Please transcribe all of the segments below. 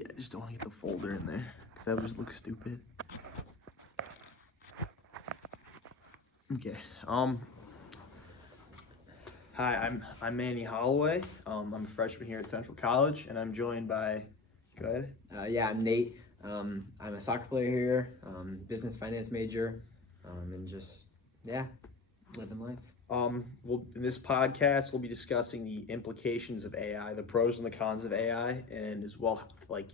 Yeah, I just don't want to get the folder in there because that would just look stupid. Okay. Hi, I'm Manny Holloway. I'm a freshman here at Central College, and I'm joined by. Go ahead. Yeah, I'm Nate. I'm a soccer player here, business finance major, and just living life. Well, in this podcast, we'll be discussing the implications of AI, the pros and the cons of AI, and as well like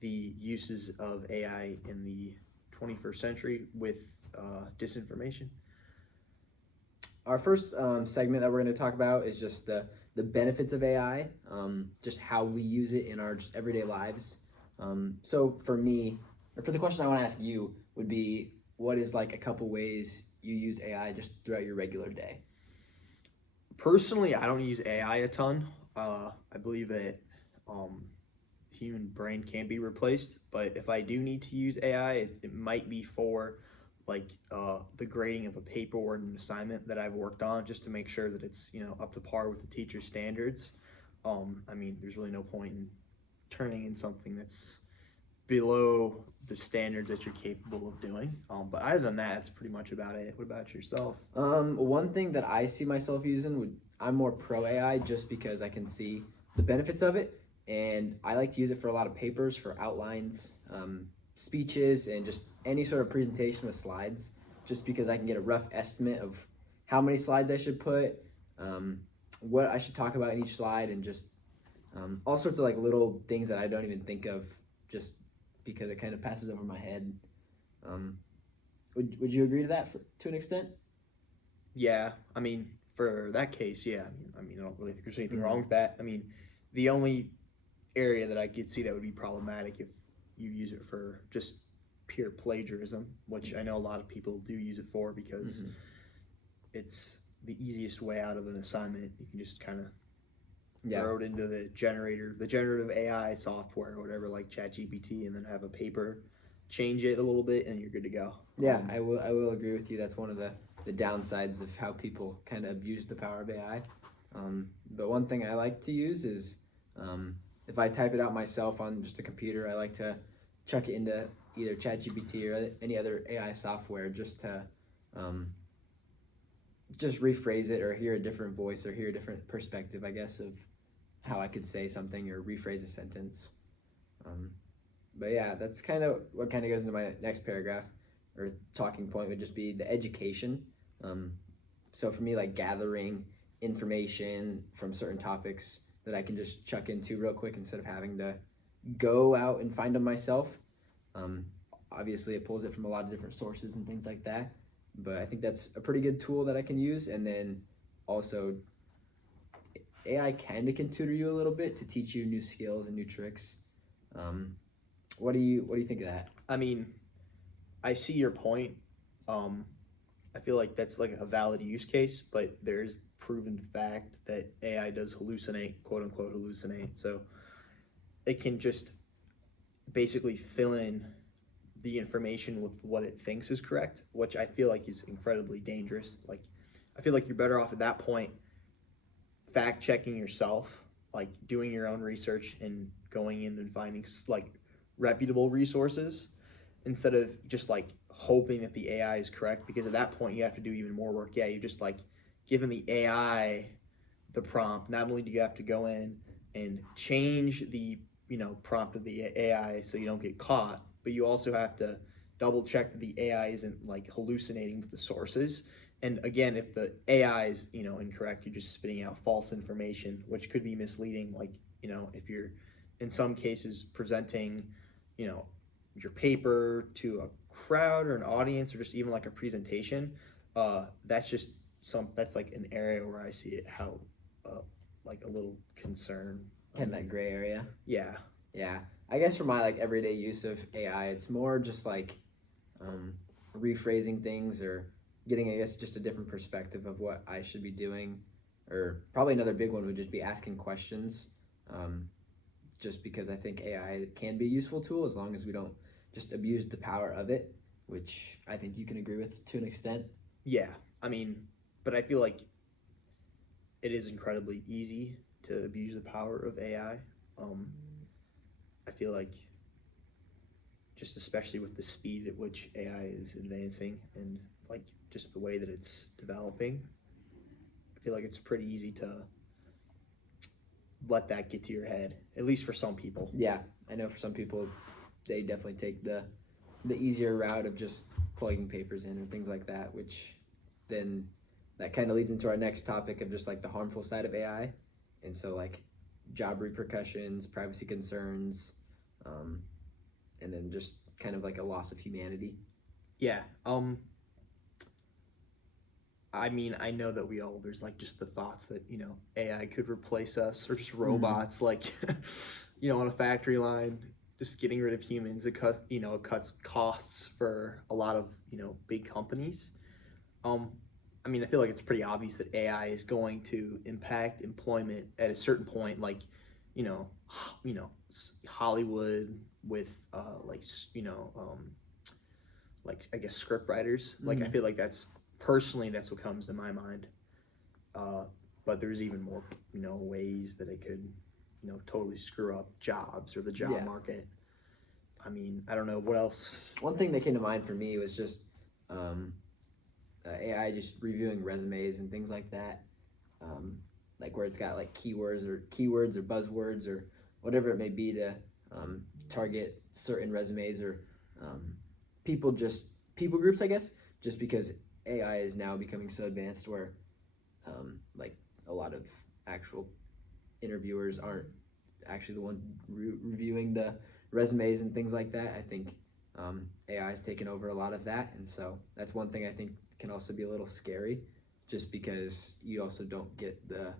the uses of AI in the 21st century with disinformation. Our first segment that we're going to talk about is just the benefits of AI, just how we use it in our just everyday lives. So for me, or for the question I want to ask you would be, what is like a couple ways you use AI just throughout your regular day? Personally, I don't use AI a ton. I believe that human brain can't be replaced, but if I do need to use AI, it might be for like the grading of a paper or an assignment that I've worked on, just to make sure that it's up to par with the teacher's standards. I mean, there's really no point in turning in something that's below the standards that you're capable of doing. But other than that, that's pretty much about it. What about yourself? One thing that I see myself using I'm more pro AI just because I can see the benefits of it, and I like to use it for a lot of papers, for outlines, speeches, and just any sort of presentation with slides, just because I can get a rough estimate of how many slides I should put, what I should talk about in each slide, and just all sorts of like little things that I don't even think of, just because it kind of passes over my head. Would you agree to that to an extent? Yeah, I mean, for that case, yeah. I don't really think there's anything wrong with that. I mean, the only area that I could see that would be problematic if you use it for just pure plagiarism, which I know a lot of people do use it for because it's the easiest way out of an assignment. You can just kind of throw it into the generative AI software or whatever, like ChatGPT, and then have a paper, change it a little bit, and you're good to go. Yeah, I will agree with you. That's one of the downsides of how people kind of abuse the power of AI. But one thing I like to use is if I type it out myself on just a computer, I like to chuck it into either ChatGPT or any other AI software just to just rephrase it or hear a different voice or hear a different perspective, I guess, of how I could say something or rephrase a sentence. But yeah, that's kind of what kind of goes into my next paragraph or talking point would just be the education. So for me, like gathering information from certain topics that I can just chuck into real quick instead of having to go out and find them myself. Obviously, it pulls it from a lot of different sources and things like that. But I think that's a pretty good tool that I can use. And then also, AI kind of can tutor you a little bit to teach you new skills and new tricks. What do you think of that? I mean, I see your point. I feel like that's like a valid use case, but there's proven fact that AI does hallucinate, quote unquote hallucinate. So it can just basically fill in the information with what it thinks is correct, which I feel like is incredibly dangerous. Like, I feel like you're better off at that point fact checking yourself, like doing your own research and going in and finding like reputable resources instead of just like hoping that the AI is correct, because at that point you have to do even more work. Yeah, you just like given the AI the prompt. Not only do you have to go in and change the prompt of the AI so you don't get caught, but you also have to double check that the AI isn't like hallucinating with the sources. And again, if the AI is incorrect, you're just spitting out false information, which could be misleading. Like if you're in some cases presenting your paper to a crowd or an audience or just even like a presentation, that's like an area where I see it how like a little concern. Kind of that gray area. Yeah. Yeah. I guess for my like everyday use of AI, it's more just like rephrasing things or getting, I guess, just a different perspective of what I should be doing. Or probably another big one would just be asking questions. Just because I think AI can be a useful tool as long as we don't just abuse the power of it, which I think you can agree with to an extent. Yeah, I mean, but I feel like it is incredibly easy to abuse the power of AI. I feel like just especially with the speed at which AI is advancing and like just the way that it's developing, I feel like it's pretty easy to let that get to your head, at least for some people. Yeah, I know for some people, they definitely take the easier route of just plugging papers in and things like that, which then that kind of leads into our next topic of just like the harmful side of AI. And so like job repercussions, privacy concerns, and then just kind of like a loss of humanity. Yeah. I mean, I know that there's like just the thoughts that, AI could replace us or just robots, like, on a factory line, just getting rid of humans. It cuts costs for a lot of, big companies. I mean, I feel like it's pretty obvious that AI is going to impact employment at a certain point, like, Hollywood with, like, I guess script writers. Like, I feel like that's what comes to my mind. But there's even more, ways that it could, totally screw up jobs or the job market. I mean, I don't know what else. One thing that came to mind for me was just AI just reviewing resumes and things like that. Like where it's got like keywords or buzzwords or whatever it may be to target certain resumes or people groups, I guess, just because AI is now becoming so advanced where like a lot of actual interviewers aren't actually the one reviewing the resumes and things like that. I think AI has taken over a lot of that, and so that's one thing I think can also be a little scary, just because you also don't get the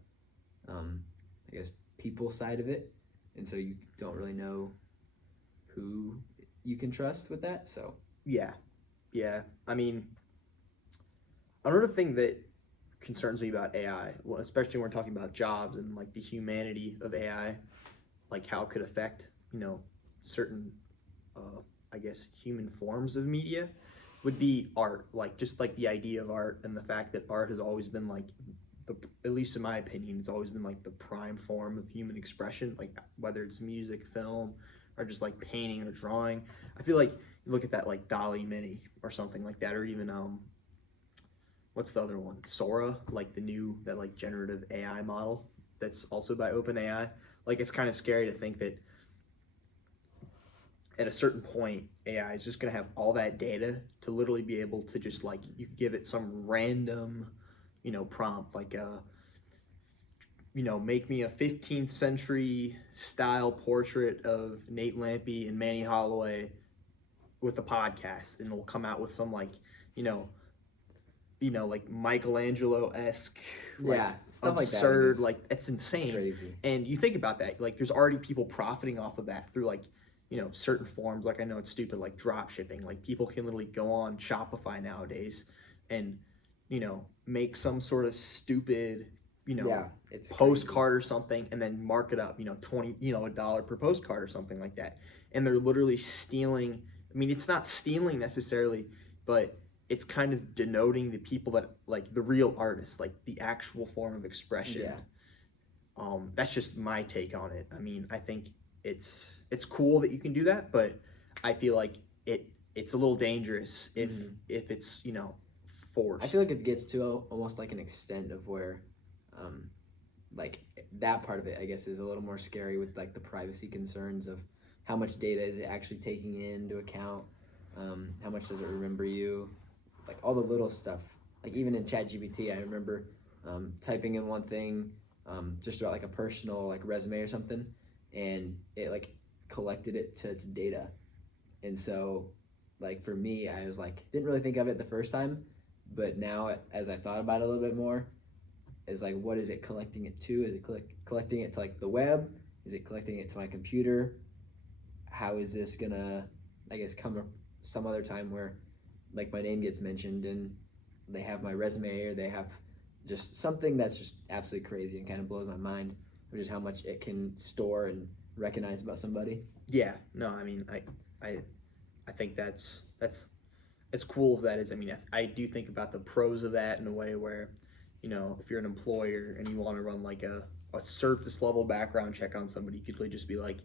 I guess people side of it, and so you don't really know who you can trust with that. So yeah, I mean, another thing that concerns me about AI, well, especially when we're talking about jobs and like the humanity of AI, like how it could affect, certain, I guess, human forms of media, would be art. Like just like the idea of art and the fact that art has always been like, at least in my opinion, it's always been like the prime form of human expression. Like whether it's music, film, or just like painting or drawing. I feel like you look at that like DALL-E Mini or something like that, or even what's the other one? Sora, like that like generative AI model that's also by OpenAI. Like it's kind of scary to think that at a certain point, AI is just gonna have all that data to literally be able to just like you give it some random, prompt like make me a 15th century style portrait of Nate Lampy and Manny Holloway with a podcast, and it'll come out with some like, like Michelangelo-esque, like stuff absurd, like that. It's insane. It's crazy. And you think about that, like there's already people profiting off of that through like, certain forms. Like I know it's stupid, like drop shipping. Like people can literally go on Shopify nowadays and, make some sort of stupid, it's postcard or something and then mark it up, $20, $1 per postcard or something like that. And they're literally stealing. I mean, it's not stealing necessarily, but it's kind of denoting the people that like the real artists, like the actual form of expression. That's just my take on it. I mean, I think it's cool that you can do that, but I feel like it's a little dangerous if it's forced. I feel like it gets to almost like an extent of where like that part of it I guess is a little more scary with like the privacy concerns of how much data is it actually taking into account, how much does it remember you, like all the little stuff. Like even in ChatGPT, I remember typing in one thing just about like a personal like resume or something, and it like collected it to data. And so like for me, I was like didn't really think of it the first time, but now as I thought about it a little bit more, is like what is it collecting it to? Is it collecting it to like the web? Is it collecting it to my computer? How is this gonna, I guess, come some other time where like my name gets mentioned and they have my resume or they have just something that's just absolutely crazy and kind of blows my mind, which is how much it can store and recognize about somebody. Yeah, no, I mean, I think that's as cool as that is. I mean, I do think about the pros of that in a way where, if you're an employer and you want to run like a surface level background check on somebody, you could really just be like,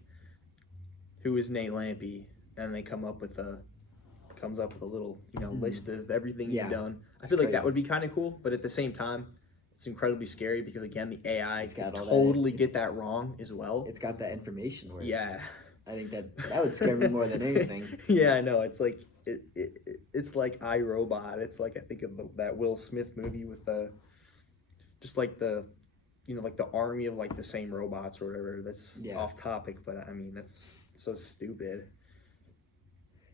who is Nate Lampy, and they comes up with a little list of everything Yeah, you've done. I it's feel like that crazy. would be kind of cool, but at the same time, it's incredibly scary because again, the AI It's could got all that- totally it's- get that wrong as well. It's got that information where Yeah. I think that would scare me more than anything. Yeah, I know. It's like it's like iRobot. It's like I think of that Will Smith movie with just like the like the army of like the same robots or whatever. That's Yeah. off topic, but I mean that's so stupid.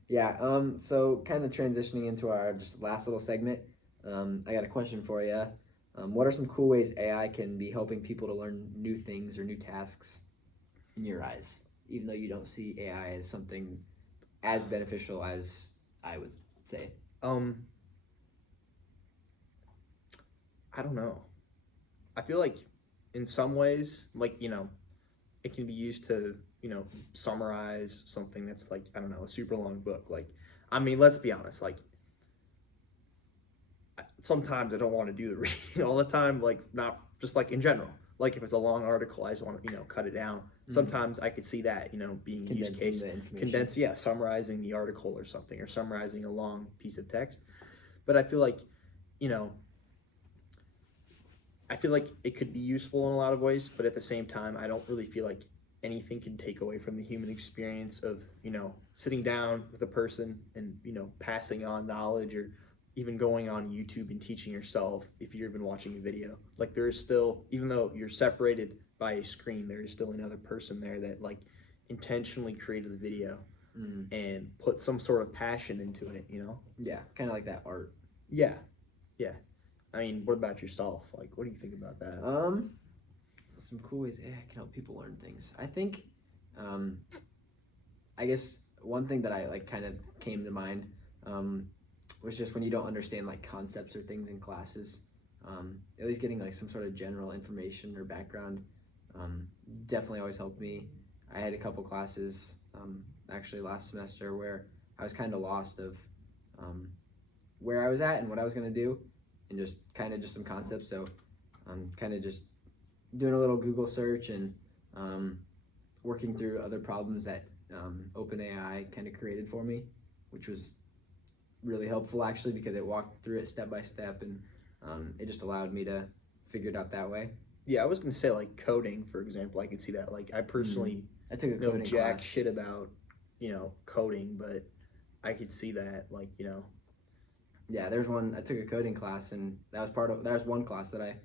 Yeah. So kind of transitioning into our just last little segment. I got a question for you. What are some cool ways AI can be helping people to learn new things or new tasks in your eyes, even though you don't see AI as something as beneficial as I would say? I don't know. I feel like in some ways, like, it can be used to, summarize something that's like, I don't know, a super long book. Like, I mean, let's be honest, like, sometimes I don't want to do the reading all the time, like, not just like in general. Like, if it's a long article, I just want to, cut it down. Sometimes I could see that, being a use Condensing case. the information. Summarizing the article or something, or summarizing a long piece of text. But I feel like, it could be useful in a lot of ways, but at the same time, I don't really feel like anything can take away from the human experience of, sitting down with a person and, passing on knowledge, or even going on YouTube and teaching yourself if you're even watching a video. Like, there is still, even though you're separated by a screen, there is still another person there that like intentionally created the video and put some sort of passion into it, Yeah, kind of like that art. Yeah. I mean, what about yourself? Like, what do you think about that? Some cool ways AI can help people learn things. I think, I guess one thing that I like kind of came to mind was just when you don't understand like concepts or things in classes, at least getting like some sort of general information or background definitely always helped me. I had a couple classes actually last semester where I was kind of lost of where I was at and what I was going to do, and just some concepts. So kind of just doing a little Google search and working through other problems that OpenAI kind of created for me, which was really helpful actually, because it walked through it step by step, and it just allowed me to figure it out that way. Yeah, I was gonna say like coding, for example. I could see that. Like, I personally I took a know coding jack class. shit about coding, but I could see that. Like, Yeah, I took a coding class, and that was one class that I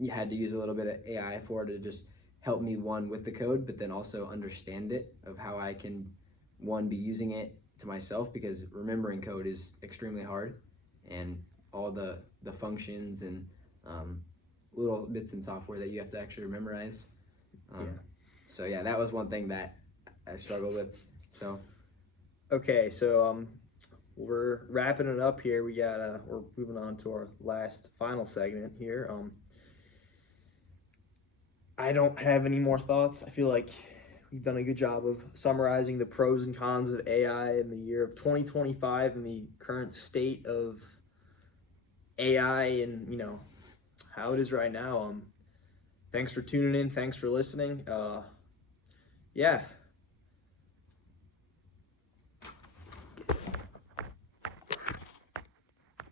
you had to use a little bit of AI for to just help me, one, with the code, but then also understand it, of how I can, one, be using it to myself, because remembering code is extremely hard, and all the functions and little bits in software that you have to actually memorize. So yeah, that was one thing that I struggled with. So okay, so we're wrapping it up here. We're moving on to our final segment here. I don't have any more thoughts. I feel like we've done a good job of summarizing the pros and cons of AI in the year of 2025 and the current state of AI and how it is right now. Thanks for tuning in. Thanks for listening. Yeah.